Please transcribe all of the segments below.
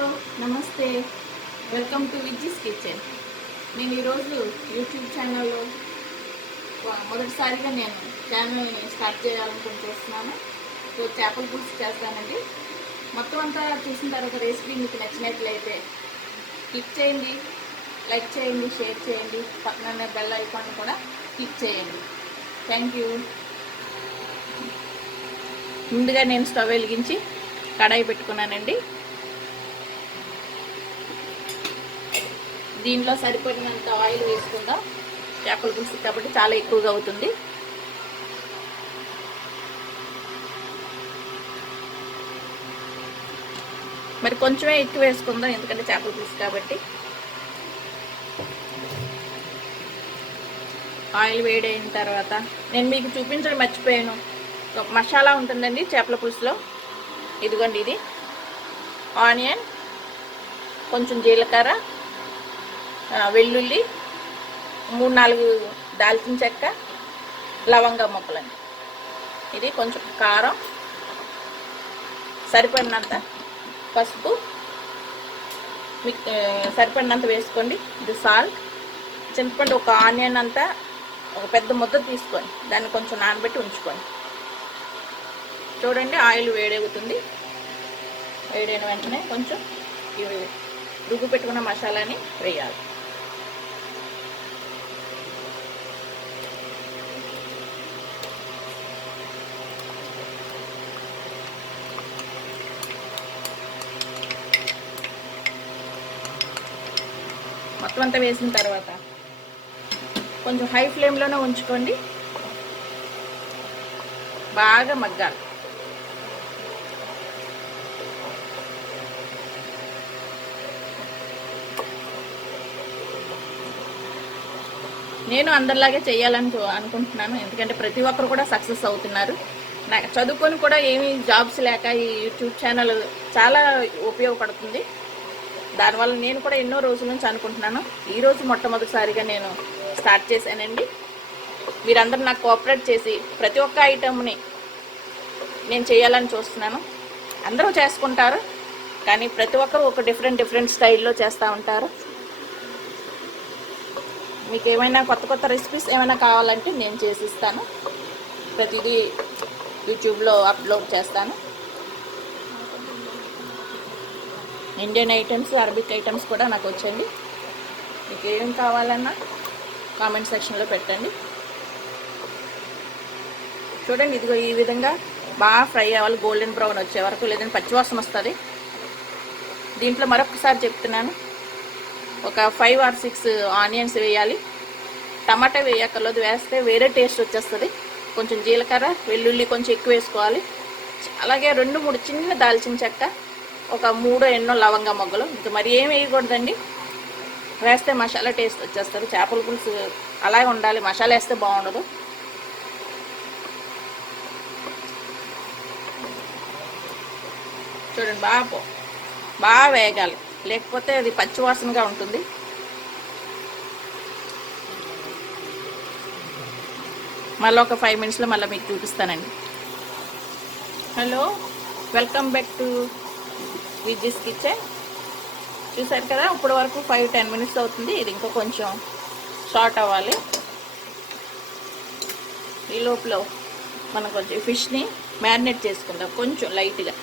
Hello నమస్తే. Welcome to Vijji's kitchen నేను ఈరోజు యూట్యూబ్ ఛానల్లో మొదటిసారిగా నేను ఛానల్ స్టార్ట్ చేయాలనుకుని చేస్తున్నాను. సో చేపల పులుసు చేస్తానండి. మొత్తం అంతా చూసిన తర్వాత రెసిపీ మీకు నచ్చినట్లయితే క్లిక్ చేయండి. లైక్ చేయండి షేర్ చేయండి. పక్కన బెల్ ఐకాన్ కూడా క్లిక్ చేయండి. థ్యాంక్ యూ ముందుగా నేను స్టవ్ వెలిగించి కడాయి పెట్టుకున్నానండి. దీనిలో సరిపడినంత ఆయిల్ వేసుకుందాం చేపల పులుసు కాబట్టి చాలా ఎక్కువగా అవుతుంది. మరి కొంచెమే ఎక్కువ వేసుకుందాం ఎందుకంటే చేపల పులుసు కాబట్టి. ఆయిల్ వేడైన తర్వాత నేను మీకు చూపించడం మర్చిపోయాను. ఒక మసాలా ఉంటుందండి చేపల పులుసులో. ఇదిగోండి ఇది. ఆనియన్ కొంచెం జీలకర్ర వెల్లుల్లి మూడు నాలుగు దాల్చిన చెక్క లవంగ ముక్కలండి. ఇది కొంచెం కారం సరిపడినంత పసుపు సరిపడినంత వేసుకోండి. ఇది సాల్ట్. చింతపండు ఒక ఆనియన్ అంతా ఒక పెద్ద ముద్ద తీసుకొని దాన్ని కొంచెం నానబెట్టి ఉంచుకోండి. చూడండి ఆయిల్ వేడెగుతుంది వేడైన వెంటనే కొంచెం ఇవి పెట్టుకున్న మసాలాని వేయాలి. మొత్తం అంతా వేసిన తర్వాత కొంచెం హై ఫ్లేమ్లోనే ఉంచుకోండి. బాగా మగ్గాలి. నేను అందరిలాగే చేయాలని అనుకుంటున్నాను. ఎందుకంటే ప్రతి ఒక్కరు కూడా సక్సెస్ అవుతున్నారు. నాకు చదువుకొని కూడా ఏమీ జాబ్స్ లేక ఈ యూట్యూబ్ ఛానల్ చాలా ఉపయోగపడుతుంది. దానివల్ల నేను కూడా ఎన్నో రోజుల నుంచి అనుకుంటున్నాను. ఈరోజు మొట్టమొదటిసారిగా నేను స్టార్ట్ చేశానండి. మీరందరూ నాకు కోఆపరేట్ చేసి ప్రతి ఒక్క ఐటమ్ని నేను చేయాలని చూస్తున్నాను. అందరూ చేసుకుంటారు కానీ ప్రతి ఒక్కరు ఒక డిఫరెంట్ డిఫరెంట్ స్టైల్లో చేస్తూ ఉంటారు. మీకు ఏమైనా కొత్త కొత్త రెసిపీస్ ఏమైనా కావాలంటే నేను చేసిస్తాను. ప్రతిదీ యూట్యూబ్లో అప్లోడ్ చేస్తాను. ఇండియన్ ఐటమ్స్ అరబిక్ ఐటమ్స్ కూడా నాకు వచ్చండి. మీకు ఏం కావాలన్నా కామెంట్ సెక్షన్లో పెట్టండి. చూడండి ఇదిగో ఈ విధంగా బాగా ఫ్రై అవ్వాలి. గోల్డెన్ బ్రౌన్ వచ్చే వరకు లేదంటే పచ్చివాసన వస్తుంది. దీంట్లో మరొకసారి చెప్తున్నాను. ఒక ఫైవ్ ఆర్ సిక్స్ ఆనియన్స్ వేయాలి. టమాటా వేయక్కర్లేదు. వేస్తే వేరే టేస్ట్ వచ్చేస్తుంది. కొంచెం జీలకర్ర వెల్లుల్లి కొంచెం ఎక్కువ వేసుకోవాలి. అలాగే రెండు మూడు చిన్న దాల్చిన చెక్క ఒక మూడో ఎన్నో లవంగ మొగ్గలు. ఇంకా మరి ఏం వేయకూడదండి? వేస్తే మసాలా టేస్ట్ వచ్చేస్తుంది. చేపల పులుసు అలాగే ఉండాలి. మసాలా వేస్తే బాగుండదు. చూడండి బాగా బాగా వేగాలి. లేకపోతే అది పచ్చివాసనగా ఉంటుంది. మళ్ళీ ఒక ఫైవ్ మినిట్స్లో మళ్ళీ మీకు చూపిస్తానండి. Hello welcome back to Viji's kitchen. చూసారు కదా ఇప్పటి వరకు ఫైవ్ టెన్ మినిట్స్ అవుతుంది. ఇది ఇంకా కొంచెం షార్ట్ అవ్వాలి. ఈ లోపల మనం కొంచెం ఫిష్ని మ్యారినేట్ చేసుకుందాం. కొంచెం లైట్గా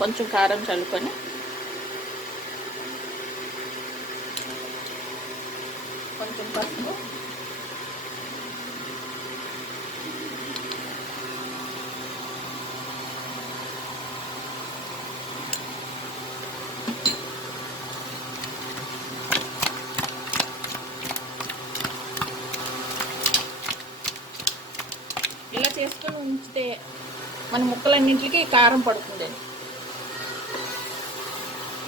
కొంచెం కారం చల్లుకొని. కొంచెం పసుపు ఇలా చేసుకొని ఉంచితే మన ముక్కలన్నింటికి కారం పడుతుంది.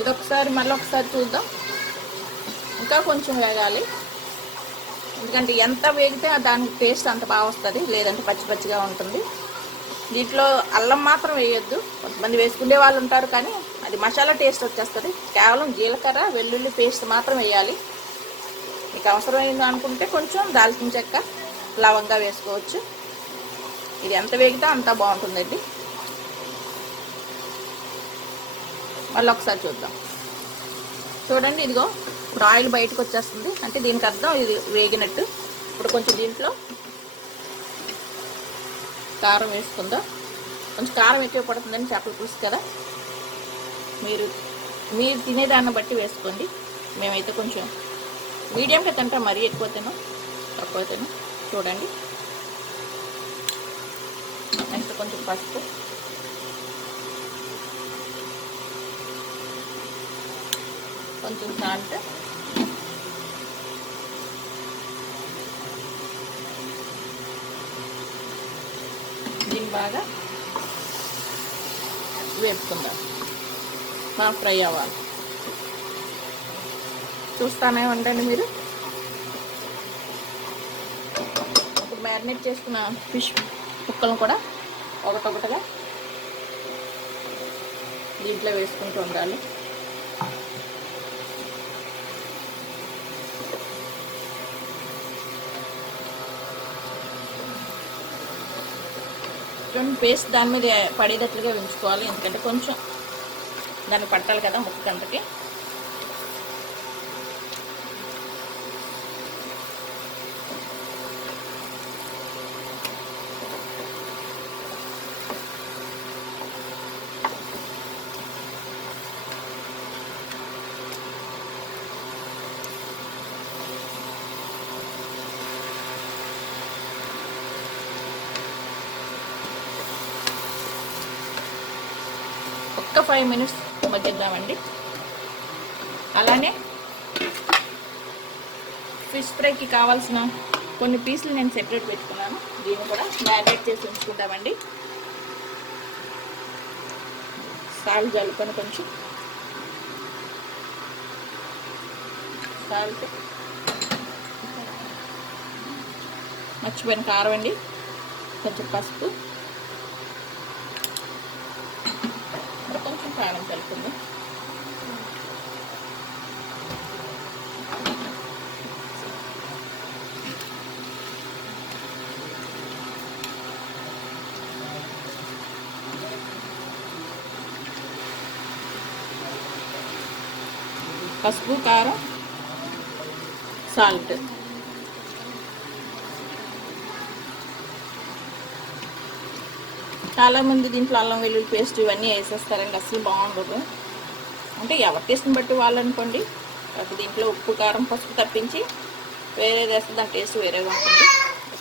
ఇది ఒకసారి మళ్ళీ ఒకసారి చూద్దాం. ఇంకా కొంచెం వేగాలి. ఎందుకంటే ఎంత వేగితే దానికి టేస్ట్ అంత బాగా వస్తుంది. లేదంటే పచ్చి పచ్చిగా ఉంటుంది. దీంట్లో అల్లం మాత్రం వేయొద్దు. కొంతమంది వేసుకునే వాళ్ళు ఉంటారు కానీ అది మసాలా టేస్ట్ వచ్చేస్తుంది. కేవలం జీలకర్ర వెల్లుల్లి పేస్ట్ మాత్రం వేయాలి. మీకు అవసరమైంది అనుకుంటే కొంచెం దాల్చిన చెక్క లవంగా వేసుకోవచ్చు. ఇది ఎంత వేగితే అంత బాగుంటుందండి. మళ్ళీ ఒకసారి చూద్దాం. చూడండి ఇదిగో ఇప్పుడు ఆయిల్ బయటకు వచ్చేస్తుంది. అంటే దీనికి అర్థం ఇది వేగినట్టు. ఇప్పుడు కొంచెం దీంట్లో కారం వేసుకుందాం? కొంచెం కారం ఎక్కువ పడుతుందని చేపల పులుసు కదా? మీరు మీరు తినేదాన్ని బట్టి వేసుకోండి. మేమైతే కొంచెం మీడియంగా తింటాం మరీ ఎక్కువ తినం తక్కువ తినం. చూడండి. నెక్స్ట్ కొంచెం పసుపు. కొంచెం సాల్ట్. దీన్ని బాగా వేపుకుందాం. బాగా ఫ్రై అవ్వాలి. చూస్తానే ఉండండి మీరు. ఇప్పుడు మ్యారినేట్ చేసుకున్న ఫిష్ ముక్కలను కూడా ఒకటొకటిగా దీంట్లో వేసుకుంటూ ఉండాలి. చూడండి పేస్ట్ దాని మీద పడేటట్లుగా ఉంచుకోవాలి. ఎందుకంటే కొంచెం దాన్ని పట్టాలి కదా ముక్కకంతకి ఒక్క ఫైవ్ మినిట్స్ మగ్గిద్దామండి అలానే ఫిష్ ఫ్రైకి కావాల్సిన కొన్ని పీసులు నేను సెపరేట్ పెట్టుకున్నాను. దీన్ని కూడా మ్యారినేట్ చేసి ఉంచుకుంటామండి. సాల్ట్ జలుపుకొని కొంచెం సాల్ట్ మర్చిపోయిన కారం అండి. కొంచెం పసుపు ఇప్పుడు కొంచెం కారం కలుపుకుంది పసుపు కారం సాల్ట్ చాలామంది దీంట్లో అల్లం వెల్లుల్లి పేస్ట్ ఇవన్నీ వేసేస్తారండి అసలు బాగుండదు. అంటే ఎవరి టేస్ట్ని బట్టి వాళ్ళు అనుకోండి కాకపోతే దీంట్లో ఉప్పు కారం పసుపు తప్పించి వేరేది వేస్తే దాని టేస్ట్ వేరేగా ఉంటుంది.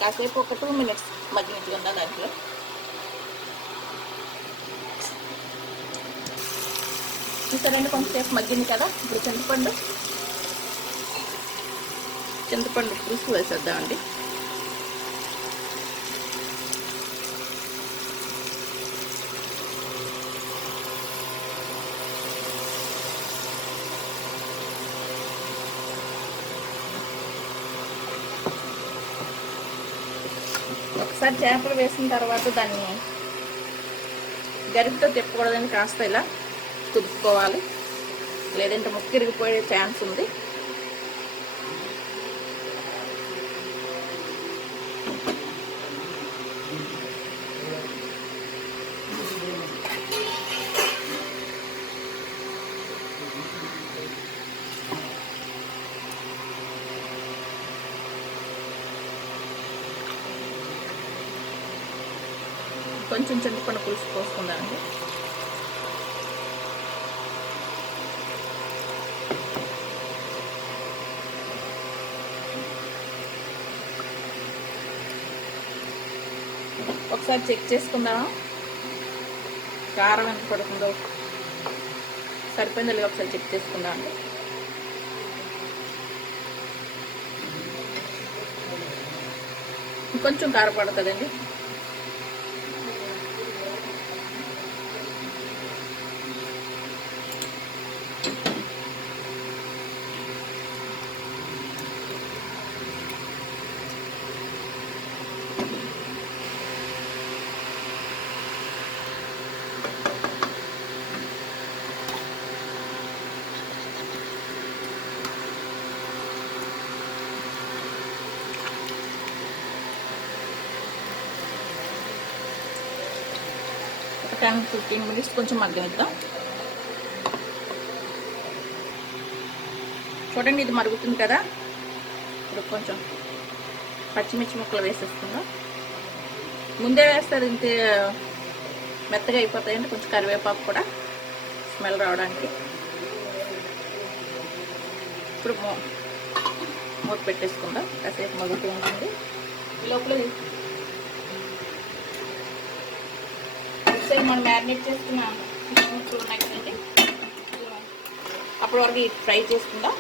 కాసేపు ఒక టూ మినిట్స్ మగ్గినట్టుగా ఉందా దాంట్లో. చూసారండి కొంతసేపు మగ్గింది కదా ఇప్పుడు చింతపండు. చింతపండు పులుసు వేసేద్దామండి. ఒకసారి చేపలు వేసిన తర్వాత దాన్ని గరిటతో తిప్పకూడదని కాస్త ఇలా తుడుపుకోవాలి. లేదంటే ముక్కు తిరిగిపోయే ఛాన్స్ ఉంది కొంచెం చింతపండు పులుసు పోసుకుందామండి ఒకసారి చెక్ చేసుకుందామా? కారం ఎంత పడుతుందో. సరిపోయిందో ఒకసారి చెక్ చేసుకుందాం అండి కొంచెం కారం పడుతుందండి. టెన్ ఫిఫ్టీన్ మినిట్స్ కొంచెం మగ్గనిద్దాం. చూడండి ఇది మరుగుతుంది కదా. ఇప్పుడు కొంచెం పచ్చిమిర్చి ముక్కలు వేసేసుకుందాం. ముందే వేస్తారు ఇంతే మెత్తగా అయిపోతాయండి. కొంచెం కరివేపాకు కూడా స్మెల్ రావడానికి. ఇప్పుడు మూత పెట్టేసుకుందాం. కాసేపు మగ్గుతూ ఉంటుంది. లోపల ఒకసారి మనం మ్యారినేట్ చేసుకున్న. ఫిష్ ఉన్నాయి కదండి అప్పటి వరకు ఫ్రై చేసుకుందాం?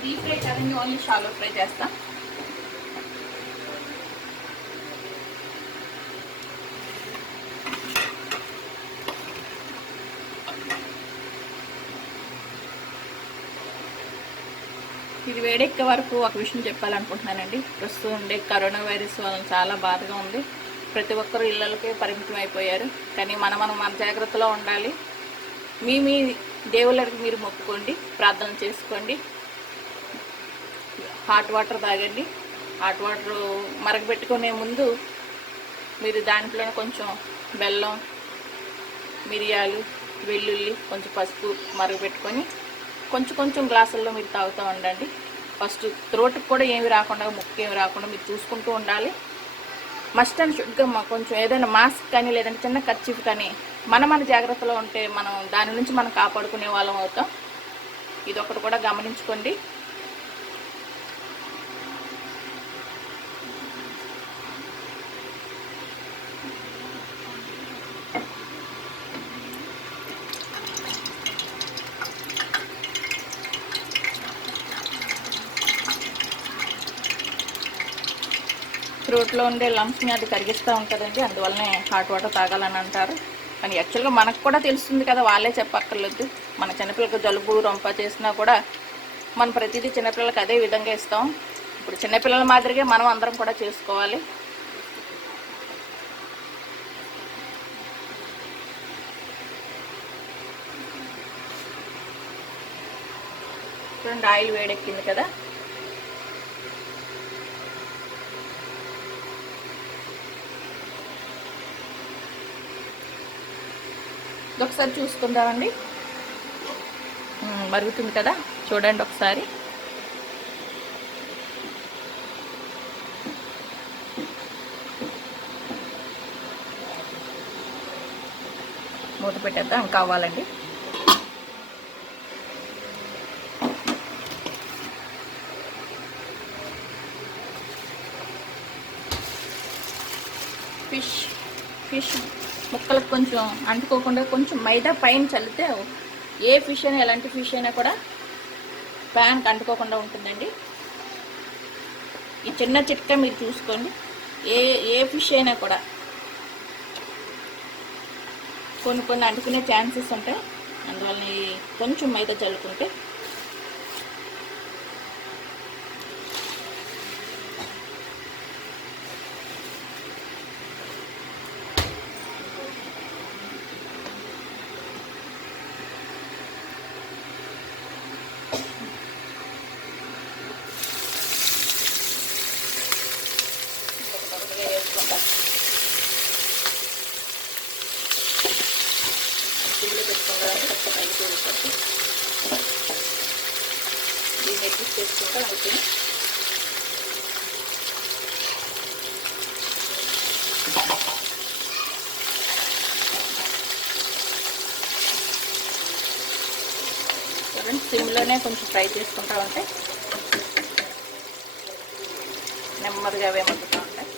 డీప్ ఫ్రై కాదండి ఓన్లీ షాలో ఫ్రై చేస్తాం ఇది వేడెక్కే వరకు ఒక విషయం చెప్పాలనుకుంటున్నానండి. ప్రస్తుతం ఉండే కరోనా వైరస్ వలన చాలా బాధగా ఉంది. ప్రతి ఒక్కరు ఇళ్ళకే పరిమితం అయిపోయారు. కానీ మనం మనం మన జాగ్రత్తలో ఉండాలి. మీ మీ దేవుళ్ళకి మీరు మొక్కుకోండి. ప్రార్థన చేసుకోండి. హాట్ వాటర్ తాగండి. హాట్ వాటర్ మరగబెట్టుకునే ముందు మీరు దాంట్లో కొంచెం బెల్లం మిరియాలు వెల్లుల్లి కొంచెం పసుపు మరగబెట్టుకొని కొంచెం కొంచెం గ్లాసుల్లో మీరు తాగుతూ ఉండండి. ఫస్ట్ త్రోట్కి కూడా ఏమి రాకుండా ముక్కు ఏమి రాకుండా మీరు చూసుకుంటూ ఉండాలి. మస్ట్ అండ్ షుడ్గా కొంచెం ఏదైనా మాస్క్ కానీ లేదంటే చిన్న ఖర్చీఫ్ కానీ మన మన జాగ్రత్తలో ఉంటే మనం దాని నుంచి మనం కాపాడుకునే వాళ్ళం అవుతాం. ఇది ఒకటి కూడా గమనించుకోండి. థ్రోట్లో ఉండే లంప్స్ని అది కరిగిస్తూ ఉంటుందండి. అందువల్లనే హాట్ వాటర్ తాగాలని అంటారు. కానీ యాక్చువల్గా మనకు కూడా తెలుస్తుంది కదా వాళ్ళే చెప్పక్కర్లేదు. మన చిన్నపిల్లలకు జలుబు రొంప చేసినా కూడా మనం ప్రతిదీ చిన్నపిల్లలకి అదే విధంగా ఇస్తాం. ఇప్పుడు చిన్నపిల్లల మాదిరిగా మనం అందరం కూడా చేసుకోవాలి. చూడండి ఆయిల్ వేడెక్కింది కదా. ఒకసారి చూసుకుందామండి మరుగుతుంది కదా? చూడండి ఒకసారి. మూత పెట్టేద్దాం కావాలండి. ఫిష్ ఫిష్ ముక్కలకు కొంచెం అంటుకోకుండా కొంచెం మైదా పైన చల్లితే ఏ ఫిష్ అయినా ఎలాంటి ఫిష్ అయినా కూడా ప్యాన్కి అంటుకోకుండా ఉంటుందండి. ఈ చిన్న చిట్కా మీరు చూసుకోండి. ఏ ఏ ఫిష్ అయినా కూడా కొన్ని కొన్ని అంటుకునే ఛాన్సెస్ ఉంటాయి. అందువల్ల కొంచెం మైదా చల్లుకుంటే దీన్ని అడ్జస్ట్ చేసుకుంటాం అయితే చూడండి సిమ్లోనే కొంచెం ఫ్రై చేసుకుంటా ఉంటే నెమ్మదిగా వేమవుతూ ఉంటాయి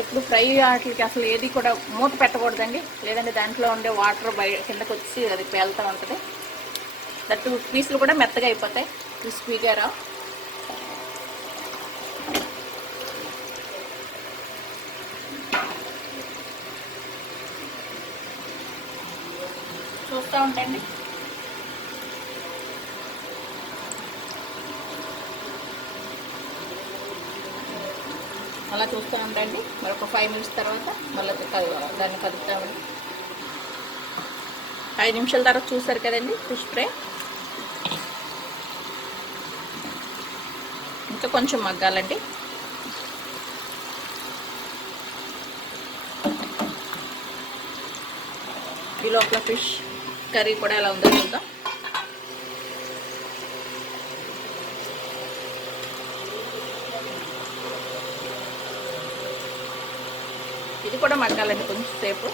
ఎప్పుడు ఫ్రై వాటికి అసలు ఏది కూడా మూత పెట్టకూడదండి. లేదంటే దాంట్లో ఉండే వాటర్ బయట కిందకు వచ్చి అది పేలుతూ ఉంటుంది. దట్టు పీసులు కూడా మెత్తగా అయిపోతాయి. క్రిస్పీగా రా. చూస్తూ ఉంటాండి అలా చూస్తూ ఉండండి. మరొక ఒక ఫైవ్ మినిట్స్ తర్వాత మళ్ళీ కదు- దాన్ని కదుపుతామండి. ఐదు నిమిషాల తర్వాత చూస్తారు కదండి ఫిష్ ఫ్రై ఇంకా కొంచెం మగ్గాలండి. ఈ లోపల ఫిష్ కర్రీ కూడా ఎలా ఉందో చూద్దాం. ఇది కూడా మగ్గాలండి కొంచెం సేపు.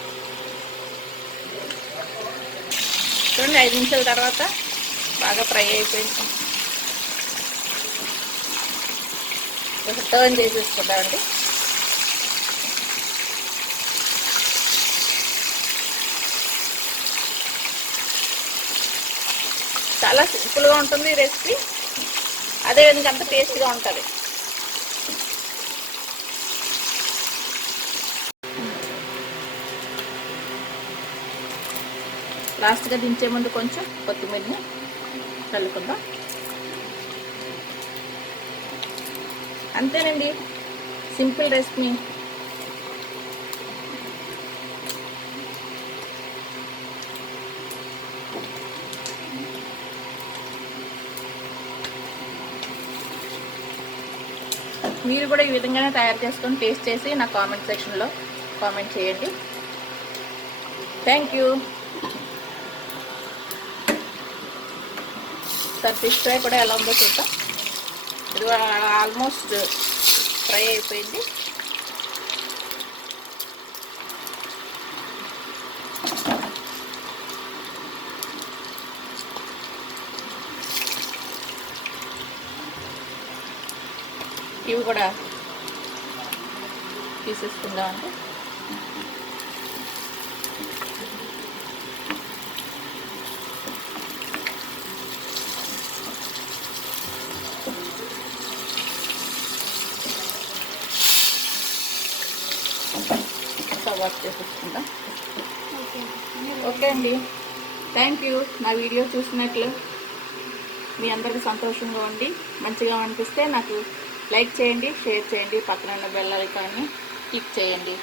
చూడండి ఐదు నిమిషాల తర్వాత బాగా ఫ్రై అయిపోయింది. ఒక టర్న్ చేసేసుకుందామండి చాలా సింపుల్గా ఉంటుంది ఈ రెసిపీ అదేవిధంగా అంత టేస్ట్గా ఉంటుంది. లాస్ట్గా దించే ముందు కొంచెం కొత్తిమీరని చల్లుకుందాం అంతేనండి సింపుల్ రెసిపీ. మీరు కూడా ఈ విధంగానే తయారు చేసుకొని టేస్ట్ చేసి నా కామెంట్ సెక్షన్లో కామెంట్ చేయండి. Thank you sir fish fry కూడా ఎలా ఉందో చూద్దాం. ఇది ఆల్మోస్ట్ ఫ్రై అయిపోయింది. ఇవి కూడా తీసేసుకుందామండి. ఆఫ్ చేసేసుకుందాం. ఓకే అండి. థ్యాంక్ యూ నా వీడియో చూసినట్లు మీ అందరికీ సంతోషంగా ఉండి మంచిగా అనిపిస్తే నాకు లైక్ చేయండి షేర్ చేయండి పక్కన ఉన్న బెల్ ఐకాన్ని క్లిక్ చేయండి.